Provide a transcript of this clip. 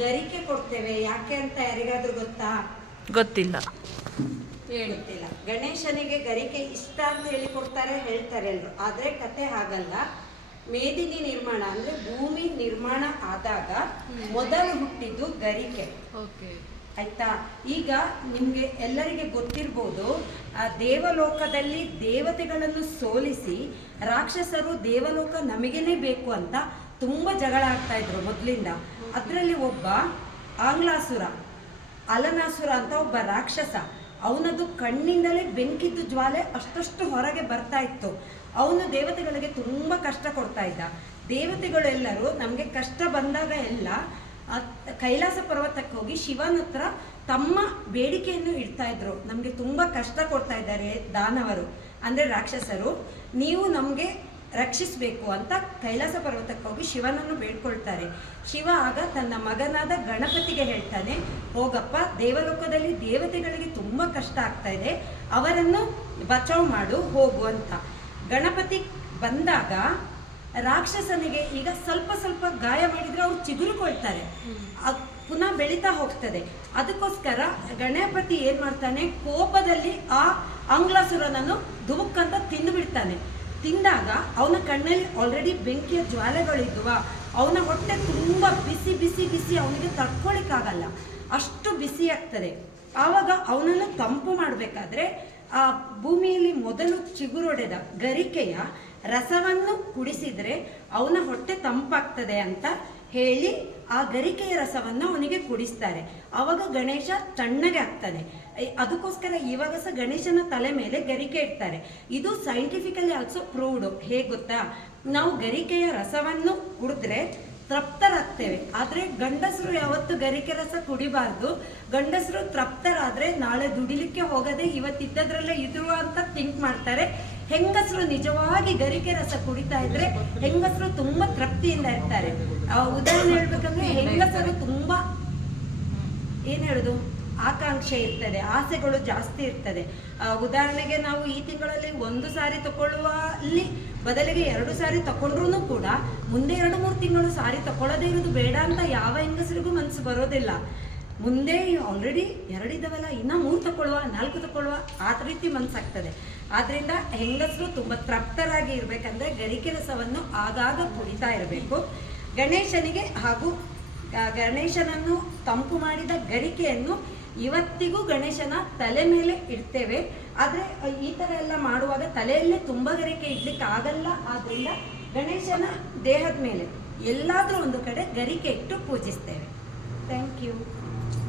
ಗರಿಕೆ ಕೊಡ್ತೇವೆ. ಯಾಕೆ ಅಂತ ಯಾರಿಗಾದ್ರೂ ಗೊತ್ತಾ? ಗೊತ್ತಿಲ್ಲ. ಗೊತ್ತಿಲ್ಲ. ಗಣೇಶನಿಗೆ ಗರಿಕೆ ಇಷ್ಟ ಅಂತ ಹೇಳಿ ಕೊಡ್ತಾರೆ, ಹೇಳ್ತಾರೆ ಎಲ್ರು. ಆದ್ರೆ ಕತೆ ಹಾಗಲ್ಲ. ಮೇದಿನಿ ನಿರ್ಮಾಣ ಅಂದ್ರೆ ಭೂಮಿ ನಿರ್ಮಾಣ ಆದಾಗ ಮೊದಲು ಹುಟ್ಟಿದ್ದು ಗರಿಕೆ. ಆಯ್ತಾ? ಈಗ ನಿಮ್ಗೆ ಎಲ್ಲರಿಗೆ ಗೊತ್ತಿರ್ಬೋದು, ಆ ದೇವಲೋಕದಲ್ಲಿ ದೇವತೆಗಳನ್ನು ಸೋಲಿಸಿ ರಾಕ್ಷಸರು ದೇವಲೋಕ ನಮಗೇನೆ ಬೇಕು ಅಂತ ತುಂಬಾ ಜಗಳ ಆಗ್ತಾ ಇದ್ರು ಮೊದಲಿಂದ. ಅದರಲ್ಲಿ ಒಬ್ಬ ಆಂಗ್ಲಾಸುರ, ಅಲನಾಸುರ ಅಂತ ಒಬ್ಬ ರಾಕ್ಷಸ. ಅವನದು ಕಣ್ಣಿಂದಲೇ ಬೆಂಕಿದ್ದು ಜ್ವಾಲೆ ಅಷ್ಟಷ್ಟು ಹೊರಗೆ ಬರ್ತಾ ಇತ್ತು. ಅವನು ದೇವತೆಗಳಿಗೆ ತುಂಬ ಕಷ್ಟ ಕೊಡ್ತಾ ಇದ್ದ. ದೇವತೆಗಳೆಲ್ಲರೂ ನಮಗೆ ಕಷ್ಟ ಬಂದಾಗ ಎಲ್ಲ ಕೈಲಾಸ ಪರ್ವತಕ್ಕೆ ಹೋಗಿ ಶಿವನ ಹತ್ರ ತಮ್ಮ ಬೇಡಿಕೆಯನ್ನು ಇಡ್ತಾ ಇದ್ರು. ನಮಗೆ ತುಂಬ ಕಷ್ಟ ಕೊಡ್ತಾ ಇದ್ದಾರೆ ದಾನವರು, ಅಂದರೆ ರಾಕ್ಷಸರು, ನೀವು ನಮಗೆ ರಕ್ಷಿಸಬೇಕು ಅಂತ ಕೈಲಾಸ ಪರ್ವತಕ್ಕೆ ಹೋಗಿ ಶಿವನನ್ನು ಬೇಡ್ಕೊಳ್ತಾರೆ. ಶಿವ ಆಗ ತನ್ನ ಮಗನಾದ ಗಣಪತಿಗೆ ಹೇಳ್ತಾನೆ, ಹೋಗಪ್ಪ, ದೇವಲೋಕದಲ್ಲಿ ದೇವತೆಗಳಿಗೆ ತುಂಬ ಕಷ್ಟ ಆಗ್ತಾ ಇದೆ, ಅವರನ್ನು ಬಚಾವ್ ಮಾಡು, ಹೋಗು ಅಂತ. ಗಣಪತಿ ಬಂದಾಗ ರಾಕ್ಷಸನಿಗೆ ಈಗ ಸ್ವಲ್ಪ ಸ್ವಲ್ಪ ಗಾಯ ಮಾಡಿದ್ರೆ ಅವ್ರು ಚಿಗುರುಕೊಳ್ತಾರೆ, ಪುನಃ ಬೆಳೀತಾ ಹೋಗ್ತದೆ. ಅದಕ್ಕೋಸ್ಕರ ಗಣಪತಿ ಏನ್ ಮಾಡ್ತಾನೆ, ಕೋಪದಲ್ಲಿ ಆ ಆಂಗ್ಲಾಸುರನನ್ನು ಧುಮುಕ್ಕಂತ ತಿಂದು ಬಿಡ್ತಾನೆ. ತಿಂದಾಗ ಅವನ ಕಣ್ಣಲ್ಲಿ ಆಲ್ರೆಡಿ ಬೆಂಕಿಯ ಜ್ವಾಲೆಗಳಿದ್ವ, ಅವನ ಹೊಟ್ಟೆ ತುಂಬ ಬಿಸಿ ಬಿಸಿ ಬಿಸಿ, ಅವನಿಗೆ ತಡ್ಕೊಳಿಕ್ಕಾಗಲ್ಲ, ಅಷ್ಟು ಬಿಸಿ ಆಗ್ತದೆ. ಆವಾಗ ಅವನನ್ನು ತಂಪು ಮಾಡಬೇಕಾದ್ರೆ ಆ ಭೂಮಿಯಲ್ಲಿ ಮೊದಲು ಚಿಗುರೊಡೆದ ಗರಿಕೆಯ ರಸವನ್ನು ಕುಡಿಸಿದ್ರೆ ಅವನ ಹೊಟ್ಟೆ ತಂಪಾಗ್ತದೆ ಅಂತ ಹೇಳಿ ಆ ಗರಿಕೆಯ ರಸವನ್ನು ಅವನಿಗೆ ಕುಡಿಸ್ತಾರೆ. ಆವಾಗ ಗಣೇಶ ತಣ್ಣಗೆ ಆಗ್ತಾನೆ. ಅದಕ್ಕೋಸ್ಕರ ಇವಾಗ ಸಹ ಗಣೇಶನ ತಲೆ ಮೇಲೆ ಗರಿಕೆ ಇಡ್ತಾರೆ. ಇದು ಸೈಂಟಿಫಿಕಲಿ ಆಲ್ಸೋ ಪ್ರೂವ್ಡ್. ಹೇಗೆ ಗೊತ್ತಾ, ನಾವು ಗರಿಕೆಯ ರಸವನ್ನು ಕುಡಿದ್ರೆ ತೃಪ್ತರಾಗ್ತೇವೆ. ಆದರೆ ಗಂಡಸರು ಯಾವತ್ತು ಗರಿಕೆ ರಸ ಕುಡಿಬಾರ್ದು. ಗಂಡಸರು ತೃಪ್ತರಾದ್ರೆ ನಾಳೆ ದುಡಿಲಿಕ್ಕೆ ಹೋಗದೆ ಇವತ್ತಿದ್ದದ್ರಲ್ಲೇ ಇದ್ರು ಅಂತ ಥಿಂಕ್ ಮಾಡ್ತಾರೆ. ಹೆಂಗಸರು ನಿಜವಾಗಿ ಗರಿಕೆ ರಸ ಕುಡಿತಾ ಇದ್ರೆ ಹೆಂಗಸರು ತುಂಬಾ ತೃಪ್ತಿಯಿಂದ ಇರ್ತಾರೆ. ಉದಾಹರಣೆ ಹೇಳ್ಬೇಕಂದ್ರೆ ಹೆಂಗಸರು ತುಂಬಾ ಏನ್ ಹೇಳುದು, ಆಕಾಂಕ್ಷೆ ಇರ್ತದೆ, ಆಸೆಗಳು ಜಾಸ್ತಿ ಇರ್ತದೆ. ಉದಾಹರಣೆಗೆ ನಾವು ಈ ತಿಂಗಳಲ್ಲಿ 1 ಸಾರಿ ತಗೊಳ್ಳುವ ಅಲ್ಲಿ ಬದಲಿಗೆ 2 ಸಾರಿ ತಕೊಂಡ್ರು ಕೂಡ ಮುಂದೆ 2-3 ತಿಂಗಳು ಸಾರಿ ತಕೊಳ್ಳೋದೇ ಇರೋದು ಬೇಡ ಅಂತ ಯಾವ ಹೆಂಗಸರಿಗೂ ಮನಸ್ಸು ಬರೋದಿಲ್ಲ. ಮುಂದೆ ಆಲ್ರೆಡಿ 2 ಇದ್ದಾವಲ್ಲ, ಇನ್ನ 3 ತಗೊಳ್ಳುವ, 4 ತಗೊಳ್ಳುವ, ಆ ರೀತಿ ಮನಸ್ಸಾಗ್ತದೆ. ಆದ್ರಿಂದ ಹೆಂಗಸರು ತುಂಬಾ ತೃಪ್ತರಾಗಿ ಇರ್ಬೇಕಂದ್ರೆ ಗರಿಕೆ ರಸವನ್ನು ಆಗಾಗ ಕುಡಿತಾ ಇರಬೇಕು. ಗಣೇಶನಿಗೆ ಹಾಗೂ ಗಣೇಶನನ್ನು ತಂಪು ಮಾಡಿದ ಗರಿಕೆಯನ್ನು ಇವತ್ತಿಗೂ ಗಣೇಶನ ತಲೆ ಮೇಲೆ ಇಡ್ತೇವೆ. ಆದರೆ ಈ ಥರ ಎಲ್ಲ ಮಾಡುವಾಗ ತಲೆಯಲ್ಲೇ ತುಂಬ ಗರಿಕೆ ಇಡ್ಲಿಕ್ಕೆ ಆಗಲ್ಲ. ಆದ್ರಿಂದ ಗಣೇಶನ ದೇಹದ ಮೇಲೆ ಎಲ್ಲಾದರೂ ಒಂದು ಕಡೆ ಗರಿಕೆ ಇಟ್ಟು ಪೂಜಿಸ್ತೇವೆ. Thank you.